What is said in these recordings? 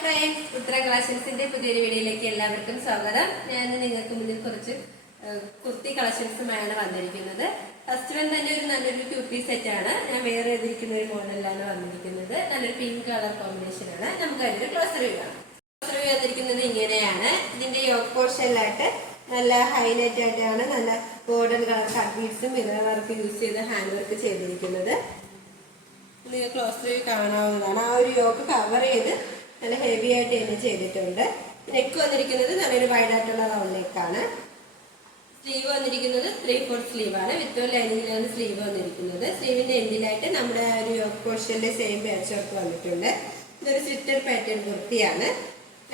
ഉത്തര കളക്ഷൻസിന്റെ പുതിയൊരു വീഡിയോയിലേക്ക് എല്ലാവർക്കും സ്വാഗതം. ഞാൻ നിങ്ങൾക്ക് മുന്നിൽ കുറച്ച് കുർത്തി കളക്ഷൻസുമായാണ് വന്നിരിക്കുന്നത്. ഫസ്റ്റ് വൺ തന്നെ ഒരു നല്ലൊരു 2 പീസ് സെറ്റ് ആണ്. ഞാൻ വേറെ എതിരിക്കുന്ന ഒരു മോഡലിലാണ് വന്നിരിക്കുന്നത്. നല്ലൊരു പിങ്ക് കളർ കോമ്പിനേഷൻ ആണ്. നമുക്ക് അതിന്റെ ക്ലോസ് റിവ്യൂ കാണാം. ക്ലോസ് റിവ്യൂ വന്നിരിക്കുന്നത് ഇങ്ങനെയാണ്. ഇതിന്റെ യോക്ക് പോർഷനിലായിട്ട് നല്ല ഹൈലൈറ്റ് ആയിട്ടാണ് നല്ല ഗോൾഡൻ കളർ കട്ട് ബീഡ്സും മിറർ വർക്ക് യൂസ് ചെയ്ത് ഹാൻഡ് വർക്ക് ചെയ്തിരിക്കുന്നത്. ക്ലോസ് റിവ്യൂ കാണാവുന്നതാണ്. ആ ഒരു യോക്ക് കവർ ചെയ്ത് നല്ല ഹെവി ആയിട്ട് തന്നെ ചെയ്തിട്ടുണ്ട്. നെക്ക് വന്നിരിക്കുന്നത് നല്ലൊരു വൈഡ് ആയിട്ടുള്ള റൗണ്ട് നെക്കാണ്. സ്ലീവ് വന്നിരിക്കുന്നത് 3/4 സ്ലീവാണ്. വിത്ത് ലൈനിങ്ങിലാണ് സ്ലീവ് വന്നിരിക്കുന്നത്. സ്ലീവിന്റെ എൻഡിലായിട്ട് നമ്മുടെ ഒരു യോക്ക് പോർഷനിലെ സെയിം പാച്ച് വർക്ക് വന്നിട്ടുണ്ട്. ഇതൊരു സ്ലിറ്റഡ് പാറ്റേൺ കുർത്തിയാണ്.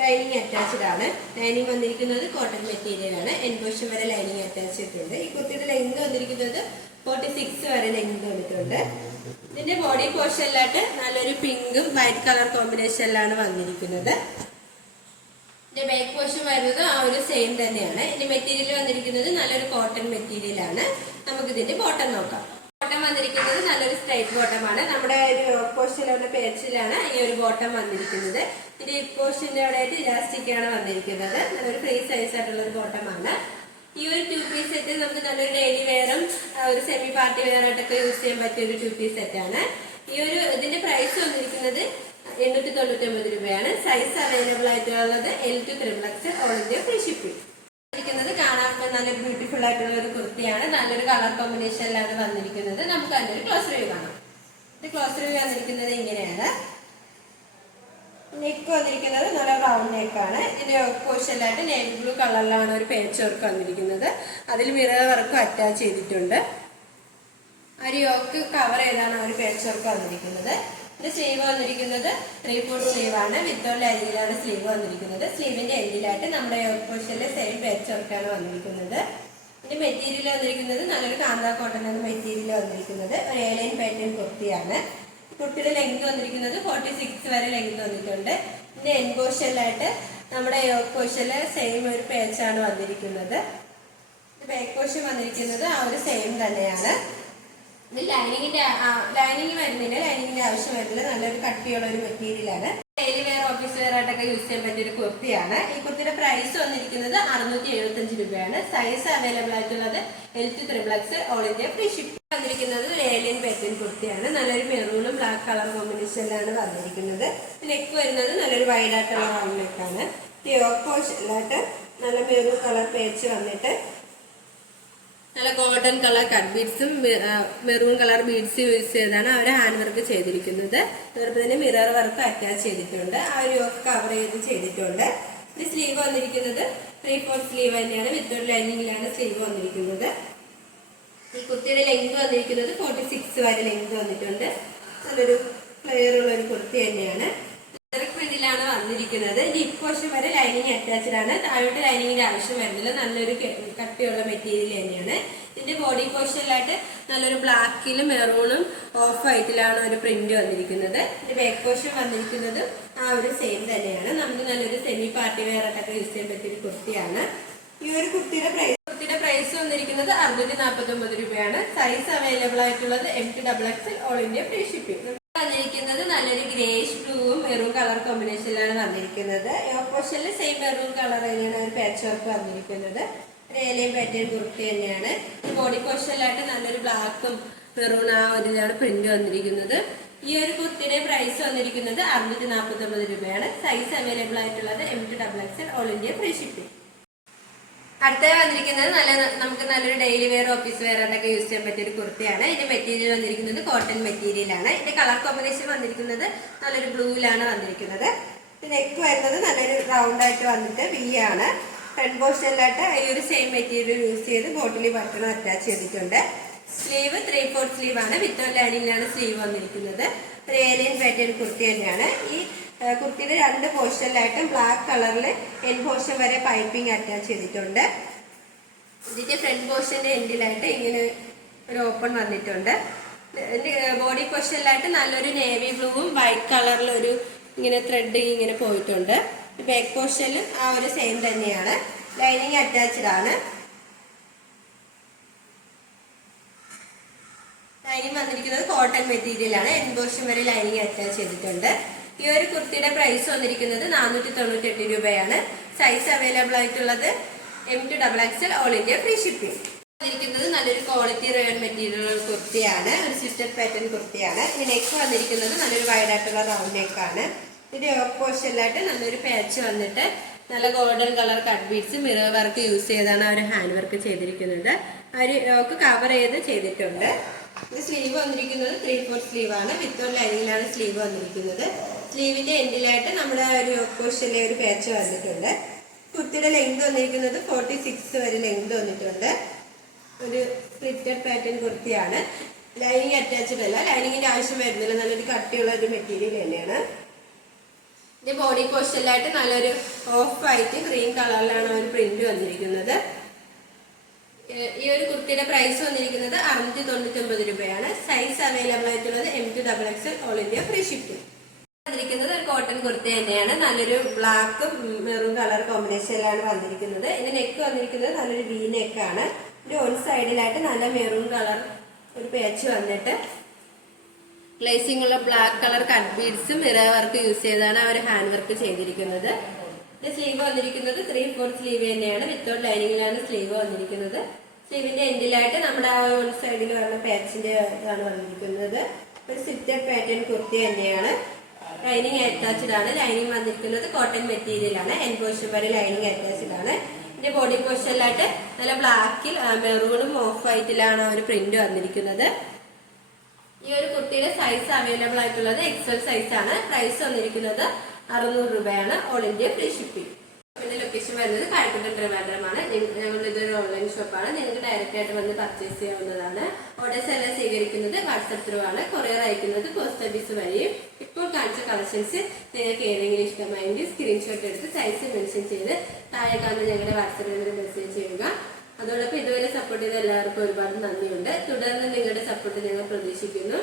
ലൈനിങ് അറ്റാച്ച്ഡ് ആണ്. ലൈനിങ് വന്നിരിക്കുന്നത് കോട്ടൺ മെറ്റീരിയൽ ആണ്. എൻഡ് പോർഷൻ വരെ ലൈനിങ് അറ്റാച്ച് ചെയ്തിട്ടുണ്ട്. ഈ കുർത്തിയുടെ ലെങ്ത് വന്നിരിക്കുന്നത് 46 വരെ ലെങ്ത് വന്നിട്ടുണ്ട്. ഇതിന്റെ ബോഡി പോർഷനിലായിട്ട് നല്ലൊരു പിങ്കും വൈറ്റ് കളർ കോമ്പിനേഷനിലാണ് വന്നിരിക്കുന്നത്. ഇതിന്റെ ബാക്ക് പോർഷൻ വരുന്നത് ആ ഒരു സെയിം തന്നെയാണ്. ഇതിന്റെ മെറ്റീരിയൽ വന്നിരിക്കുന്നത് നല്ലൊരു കോട്ടൺ മെറ്റീരിയൽ ആണ്. നമുക്ക് ഇതിന്റെ ബോട്ടം നോക്കാം. ബോട്ടം വന്നിരിക്കുന്നത് നല്ലൊരു സ്ട്രൈറ്റ് ബോട്ടമാണ്. നമ്മുടെ ഒരു പോർഷനിലുള്ള പേച്ചിലാണ് ഈ ഒരു ബോട്ടം വന്നിരിക്കുന്നത്. ഇതിന്റെ ഈ പോർഷന്റെ അവിടെ ആയിട്ട് ഇലാസ്റ്റിക് ആണ് വന്നിരിക്കുന്നത്. നല്ലൊരു ഫ്രീ സൈസ് ആയിട്ടുള്ള ഒരു ബോട്ടമാണ്. ഈ ഒരു 2 പീസ് സെറ്റ് നമുക്ക് നല്ലൊരു ഡെയിലി വെയറും ഒരു സെമി പാർട്ടി വെയർ ആയിട്ടൊക്കെ യൂസ് ചെയ്യാൻ പറ്റിയ ഒരു 2 പീസ് സെറ്റ് ആണ്. ഇതിന്റെ പ്രൈസ് വന്നിരിക്കുന്നത് 899 രൂപയാണ്. സൈസ് അവൈലബിൾ ആയിട്ടുള്ളത് L to XXL all India free shipping. കാണാൻ നല്ല ബ്യൂട്ടിഫുൾ ആയിട്ടുള്ള ഒരു കുർത്തിയാണ്. നല്ലൊരു കളർ കോമ്പിനേഷനിലാണ് വന്നിരിക്കുന്നത്. നമുക്ക് അതിന്റെ ഒരു ക്ലോസ് റിവ്യൂ കാണാം. ക്ലോസ് റിവ്യൂ വന്നിരിക്കുന്നത് ഇങ്ങനെയാണ്. നെക്ക് വന്നിരിക്കുന്നത് നല്ല റൗണ്ട് നെക്കാണ്. ഇതിന്റെ പോർഷനിലായിട്ട് നേവി ബ്ലൂ കളറിലാണ് ഒരു പേച്ച് വർക്ക് വന്നിരിക്കുന്നത്. അതിൽ മിറർ വർക്കും അറ്റാച്ച് ചെയ്തിട്ടുണ്ട്. ആ ഒരു യോക്ക് കവർ ചെയ്താണ് ആ ഒരു പേച്ച് വർക്ക് വന്നിരിക്കുന്നത്. ഇതിന്റെ സ്ലീവ് വന്നിരിക്കുന്നത് 3/4 സ്ലീവ് ആണ്. വിത്തൗട്ട് ലൈനിങ്ങിലാണ് സ്ലീവ് വന്നിരിക്കുന്നത്. സ്ലീവിന്റെ എൻഡിലായിട്ട് നമ്മുടെ യോക്ക് പോർഷനിലെ സെയിം പേച്ച് വർക്കാണ് വന്നിരിക്കുന്നത്. ഇതിന്റെ മെറ്റീരിയൽ വന്നിരിക്കുന്നത് നല്ലൊരു കാന്ത കോട്ടൺ എന്ന മെറ്റീരിയൽ വന്നിരിക്കുന്നത്. ഒരു A-line പാറ്റേൺ കുർത്തിയാണ്. കുർത്തിയുടെ ലെങ്ത് വന്നിരിക്കുന്നത് 46 വരെ ലെങ്ത് വന്നിട്ടുണ്ട്. ഇതിന്റെ എൻഡ് പോർഷനിലായിട്ട് നമ്മുടെ യോക്ക് പോർഷനിലെ സെയിം ഒരു പേച്ചാണ് വന്നിരിക്കുന്നത്. ബാക്ക് പോർഷൻ വന്നിരിക്കുന്നത് ആ ഒരു സെയിം തന്നെയാണ്. ഇത് ലൈനിങ് വരുന്നില്ല. ലൈനിങ്ങിന്റെ ആവശ്യം വരുന്നില്ല. നല്ലൊരു കട്ടിയുള്ള ഒരു മെറ്റീരിയലാണ്. ഡെയിലി വെയർ ഓഫീസ് വെയർ ആയിട്ടൊക്കെ യൂസ് ചെയ്യാൻ പറ്റിയ ഒരു കുർത്തിയാണ്. ഈ കുർത്തിയുടെ പ്രൈസ് വന്നിരിക്കുന്നത് 675 രൂപയാണ്. സൈസ് അവൈലബിൾ ആയിട്ടുള്ളത് L to XXL all India free shipping. വന്നിരിക്കുന്നത് ഒരു A-line പാറ്റേൺ കുർത്തിയാണ്. നല്ലൊരു മെറൂണും ബ്ലാക്ക് കളർ കോമ്പിനേഷനിലാണ് വന്നിരിക്കുന്നത്. നെക്ക് വരുന്നത് നല്ലൊരു വൈഡ് ആയിട്ടുള്ള റൗണ്ട് നെക്കാണ്. യോക്ക് പോർഷനിലായിട്ട് നല്ല മെറൂൺ കളർ പേച്ച് വന്നിട്ട് നല്ല ഗോൾഡൻ കളർ കട്ട് ബീഡ്സും മെറൂൺ കളർ ബീഡ്സ് യൂസ് ചെയ്താണ് അവർ ഹാൻഡ് വർക്ക് ചെയ്തിരിക്കുന്നത്. അതോടൊപ്പം തന്നെ മിറർ വർക്ക് അറ്റാച്ച് ചെയ്തിട്ടുണ്ട്. ആ ഒരു യോക്ക് കവർ ചെയ്ത് ചെയ്തിട്ടുണ്ട്. ഇത് സ്ലീവ് വന്നിരിക്കുന്നത് 3/4 സ്ലീവ് തന്നെയാണ്. വിത്തൗട്ട് ലൈനിങ്ങിലാണ് സ്ലീവ് വന്നിരിക്കുന്നത്. ഈ കുർത്തിയുടെ ലെങ്ത് വന്നിരിക്കുന്നത് 46 വരെ ലെങ്ത് വന്നിട്ടുണ്ട്. നല്ലൊരു ഫ്ലെയർ ഉള്ള ഒരു കുർത്തി തന്നെയാണ്. പ്രിന്റിലാണ് വന്നിരിക്കുന്നത്. ഹിപ്പ് പോർഷൻ വരെ ലൈനിങ് അറ്റാച്ച്ഡ് ആണ്. താഴോട്ട് ലൈനിങ്ങിന്റെ ആവശ്യം വരുന്നില്ല. നല്ലൊരു കട്ടിയുള്ള മെറ്റീരിയൽ തന്നെയാണ്. ഇതിന്റെ ബോഡി പോർഷനിലായിട്ട് നല്ലൊരു ബ്ലാക്കിലും മെറൂണും ഓഫ് വൈറ്റിലാണ് ഒരു പ്രിന്റ് വന്നിരിക്കുന്നത്. ഇതിന്റെ ബാക്ക് പോർഷൻ വന്നിരിക്കുന്നത് ആ ഒരു സെയിം തന്നെയാണ്. നമുക്ക് നല്ലൊരു സെമി പാർട്ടി വെയർ ആയിട്ടൊക്കെ യൂസ് ചെയ്യാൻ പറ്റിയ ഒരു കുർത്തിയാണ്. ഈ ഒരു കുർത്തിയുടെ പ്രൈസ് വന്നിരിക്കുന്നത് 649 രൂപയാണ്. സൈസ് അവൈലബിൾ ആയിട്ടുള്ളത് M to XXL all India free shipping. വന്നിരിക്കുന്നത് നല്ലൊരു ഗ്രേഷ് ബ്ലൂവും മെറൂൺ കളർ കോമ്പിനേഷനിലാണ് വന്നിരിക്കുന്നത്. ഓപ്പോസിറ്റിൽ സെയിം മെറൂൺ കളർ തന്നെയാണ് ഒരു പാച്ച് വർക്ക് വന്നിരിക്കുന്നത്. ഒരു A-line പാറ്റേൺ കുർത്തി തന്നെയാണ്. ബോഡി പോർഷനിലായിട്ട് നല്ലൊരു ബ്ലാക്കും മെറൂൺ ആ ഒരു ഇതാണ് പ്രിന്റ് വന്നിരിക്കുന്നത്. ഈ ഒരു കുർത്തിയുടെ പ്രൈസ് വന്നിരിക്കുന്നത് 649 രൂപയാണ്. സൈസ് അവൈലബിൾ ആയിട്ടുള്ളത് M to XXL all India free shipping. അടുത്ത വന്നിരിക്കുന്നത് നമുക്ക് നല്ലൊരു ഡെയിലി വെയർ ഓഫീസ് വെയർ ആയിട്ടൊക്കെ യൂസ് ചെയ്യാൻ പറ്റിയ ഒരു കുർത്തിയാണ്. ഇതിന്റെ മെറ്റീരിയൽ വന്നിരിക്കുന്നത് കോട്ടൺ മെറ്റീരിയൽ ആണ്. ഇതിന്റെ കളർ കോമ്പിനേഷൻ വന്നിരിക്കുന്നത് നല്ലൊരു ബ്ലൂവിലാണ് വന്നിരിക്കുന്നത്. നെക്ക് വരുന്നത് നല്ലൊരു റൗണ്ട് ആയിട്ട് വന്നിട്ട് V ആണ്. ഫ്രണ്ട് പോർഷനിലായിട്ട് ഈ ഒരു സെയിം മെറ്റീരിയൽ യൂസ് ചെയ്ത് ബോട്ടിലി ബട്ടണും അറ്റാച്ച് ചെയ്തിട്ടുണ്ട്. സ്ലീവ് 3/4 സ്ലീവ് ആണ്. വിത്തൗട്ട് ലൈനിങ്ങിലാണ് സ്ലീവ് വന്നിരിക്കുന്നത്. ഒരു A-line പാറ്റേൺ കുർത്തി തന്നെയാണ്. ഈ കുർത്തിയുടെ 2 പോർഷനിലായിട്ടും ബ്ലാക്ക് കളറിൽ എൻഡ് പോർഷൻ വരെ പൈപ്പിംഗ് അറ്റാച്ച് ചെയ്തിട്ടുണ്ട്. ഇതിന്റെ ഫ്രണ്ട് പോർഷന്റെ എൻഡിലായിട്ട് ഇങ്ങനെ ഒരു ഓപ്പൺ വന്നിട്ടുണ്ട്. ബോഡി പോർഷനിലായിട്ട് നല്ലൊരു നേവി ബ്ലൂവും വൈറ്റ് കളറിലൊരു ഇങ്ങനെ ത്രെഡ് ഇങ്ങനെ പോയിട്ടുണ്ട്. ബാക്ക് പോർഷനിലും ആ ഒരു സെയിം തന്നെയാണ്. ലൈനിങ് അറ്റാച്ച്ഡ് ആണ്. ലൈനിങ് വന്നിരിക്കുന്നത് കോട്ടൺ മെറ്റീരിയൽ ആണ്. എൻഡ് പോർഷൻ വരെ ലൈനിങ് അറ്റാച്ച് ചെയ്തിട്ടുണ്ട്. ഈ ഒരു കുർത്തിയുടെ പ്രൈസ് വന്നിരിക്കുന്നത് 498 രൂപയാണ്. സൈസ് അവൈലബിൾ ആയിട്ടുള്ളത് M2XXL all India free shipping. വന്നിരിക്കുന്നത് നല്ലൊരു ക്വാളിറ്റി റയോൺ മെറ്റീരിയൽ കുർത്തിയാണ്. ഒരു സ്ലിറ്റഡ് പാറ്റേൺ കുർത്തിയാണ്. ഈ നെക്ക് വന്നിരിക്കുന്നത് നല്ലൊരു വൈഡ് ആയിട്ടുള്ള റൗണ്ട് നെക്കാണ്. ഇതിന്റെ യോക്ക് പോർഷനിലായിട്ട് നല്ലൊരു പാച്ച് വന്നിട്ട് നല്ല golden colour cut beads mirror work use ചെയ്താണ് ആ ഒരു ഹാൻഡ് വർക്ക് ചെയ്തിരിക്കുന്നത്. ആ ഒരു യോക്ക് കവർ ചെയ്തിട്ടുണ്ട്. ഇത് സ്ലീവ് വന്നിരിക്കുന്നത് 3/4 സ്ലീവ് ആണ്. വിത്തൗട്ട് ലൈനിങ്ങിലാണ് സ്ലീവ് വന്നിരിക്കുന്നത്. സ്ലീവിന്റെ എൻഡിലായിട്ട് നമ്മുടെ ഒരു യോക്ക് പോർഷനിലെ ഒരു പാച്ച് വന്നിട്ടുണ്ട്. കുർത്തിയുടെ ലെങ്ത് വന്നിരിക്കുന്നത് 46 വരെ ലെങ്ത് വന്നിട്ടുണ്ട്. ഒരു സ്പ്ലിറ്റഡ് പാറ്റേൺ കുർത്തിയാണ്. ലൈനിങ് അറ്റാച്ച്ഡ് അല്ല, ലൈനിങ്ങിന്റെ ആവശ്യം വരുന്നില്ല. നല്ലൊരു കട്ടിയുള്ള ഒരു മെറ്റീരിയൽ തന്നെയാണ്. ഇതിന്റെ ബോഡി പോർഷനിലായിട്ട് നല്ലൊരു ഓഫ് വൈറ്റ് ക്രീം കളറിലാണ് ഒരു പ്രിന്റ് വന്നിരിക്കുന്നത്. ഈ ഒരു കുർത്തിയുടെ പ്രൈസ് വന്നിരിക്കുന്നത് 699 രൂപയാണ്. സൈസ് അവൈലബിൾ ആയിട്ടുള്ളത് M2XXL all India free shipping. വന്നിരിക്കുന്നത് ഒരു കോട്ടൺ കുർത്തി തന്നെയാണ്. നല്ലൊരു ബ്ലാക്കും മെറൂൺ കളർ കോമ്പിനേഷനിലാണ് വന്നിരിക്കുന്നത്. ഇതിന്റെ നെക്ക് വന്നിരിക്കുന്നത് നല്ലൊരു വി നെക്കാണ്. ഒരു വൺ സൈഡിലായിട്ട് നല്ല മെറൂൺ കളർ ഒരു പാച്ച് വന്നിട്ട് ഗ്ലേസിംഗ് ഉള്ള black colour cut beads mirror work use ചെയ്താണ് അവർ ഹാൻഡ് വർക്ക് ചെയ്തിരിക്കുന്നത്. സ്ലീവ് വന്നിരിക്കുന്നത് 3/4 സ്ലീവ് തന്നെയാണ്. വിത്തൗട്ട് ലൈനിങ്ങിലാണ് സ്ലീവ് വന്നിരിക്കുന്നത്. സ്ലീവിന്റെ എൻഡിലായിട്ട് നമ്മുടെ ആ വൺ സൈഡിൽ വരുന്ന പാച്ചിന്റെ ഇതാണ് വന്നിരിക്കുന്നത്. ഒരു സ്ലിറ്റഡ് പാറ്റേൺ കുർത്തി തന്നെയാണ്. ലൈനിങ് അറ്റാച്ച്ഡ് ആണ്. ലൈനിങ് വന്നിരിക്കുന്നത് കോട്ടൺ മെറ്റീരിയൽ ആണ്. എൻ പോർഷൻ വരെ ലൈനിങ് അറ്റാച്ച്ഡ് ആണ്. ഇതിന്റെ ബോഡി പോർഷനിലായിട്ട് നല്ല ബ്ലാക്കിൽ മെറൂണും ഓഫ് വൈറ്റിലാണ് ഒരു പ്രിന്റ് വന്നിരിക്കുന്നത്. ഈ ഒരു കുർത്തിയുടെ സൈസ് അവൈലബിൾ ആയിട്ടുള്ളത് XL സൈസ് ആണ്. പ്രൈസ് വന്നിരിക്കുന്നത് 600 രൂപയാണ്. All India free shipping. പിന്നെ ലൊക്കേഷൻ വരുന്നത് കാലിക്കറ്റ് ട്രിവാൻഡ്രമാണ്. ഞങ്ങളുടെ ഇതൊരു ഓൺലൈൻ ഷോപ്പാണ്. നിങ്ങൾക്ക് ഡയറക്റ്റ് ആയിട്ട് വന്ന് പർച്ചേസ് ചെയ്യാവുന്നതാണ്. ഓർഡേഴ്സ് എല്ലാം സ്വീകരിക്കുന്നത് വാട്സ്ആപ്പ് ത്രൂ ആണ്. കൊറിയർ അയക്കുന്നത് പോസ്റ്റ് ഓഫീസ് വഴിയും. ഇപ്പോൾ കാണിച്ച കളക്ഷൻസ് നിങ്ങൾക്ക് ഏതെങ്കിലും ഇഷ്ടമായെങ്കിൽ സ്ക്രീൻഷോട്ട് എടുത്ത് സൈസ് മെൻഷൻ ചെയ്ത് താഴെ കാണുന്ന ഞങ്ങളുടെ വാട്സ്ആപ്പ് നമ്പറിൽ മെസ്സേജ് ചെയ്യുക. അതോടൊപ്പം ഇതുവരെ സപ്പോർട്ട് ചെയ്ത എല്ലാവർക്കും ഒരുപാട് നന്ദിയുണ്ട്. തുടർന്ന് നിങ്ങളുടെ സപ്പോർട്ട് ഞങ്ങൾ പ്രതീക്ഷിക്കുന്നു.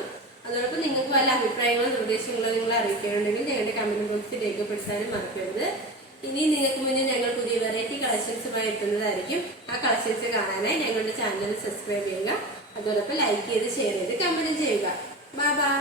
അതോടൊപ്പം നിങ്ങൾക്ക് വല്ല അഭിപ്രായങ്ങളോ നിർദ്ദേശങ്ങളോ നിങ്ങൾ അറിയിക്കാനുണ്ടെങ്കിൽ ഞങ്ങളുടെ കമന്റ് ബോക്സിൽ രേഖപ്പെടുത്താനും മറക്കരുത്. ഇനി നിങ്ങൾക്ക് മുന്നിൽ ഞങ്ങൾ പുതിയ വെറൈറ്റി കളക്ഷൻസുമായി എത്തുന്നതായിരിക്കും. ആ കളക്ഷൻസ് കാണാനായി ഞങ്ങളുടെ ചാനൽ സബ്സ്ക്രൈബ് ചെയ്യുക. അതോടൊപ്പം ലൈക്ക് ചെയ്ത് ഷെയർ ചെയ്ത് കമന്റ് ചെയ്യുക. Bye bye.